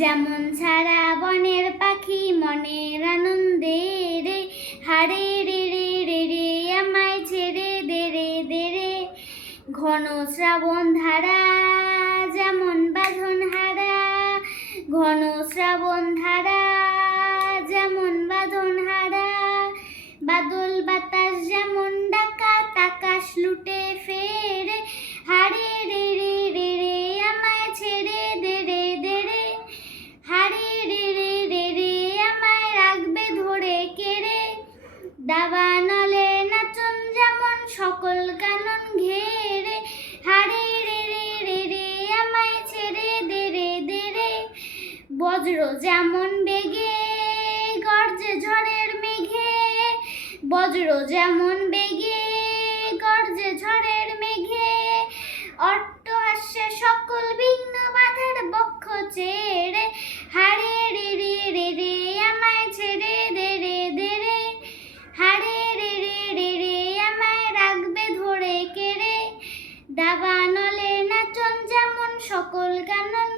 যেমন ছাড়া বনের পাখি মনের আনন্দে রে, হারে রে রে রে রে আমায় ছেড়ে দে রে দে রে। ঘন শ্রাবণ ধারা যেমন বাঁধন হারা, ঘন শ্রাবণ ধারা যেমন বাঁধন হারা। বাদল বাতাস যেমন ডাকাত আকাশ লুটে ফেরে, হারে রে রে রে রে আমায় ছেড়ে দে রে দে রে। হারে রে রে রে রে আমায় রাখবে ধরে কেড়ে। দাবানলে নাচন যেমন সকল কানন ঘেরে, হারে রে রে রে রে আমায় ছেড়ে দে রে দে রে। বজ্র যেমন বেগে গর্জে ঝড়ের মেঘে, বজ্র যেমন বেগে গর্জে ঝড়ের মেঘে। অট্ট হাস্যে সকল বিঘ্ন বাধার বক্ষ চেড়ে, হারে রে রে রে রে আমায় ছেড়ে দে রে দে রে। হারে রে রে রে রে আমায় রাখবে ধরে কেড়ে। দাবানলে নাচন যেমন সকল কানন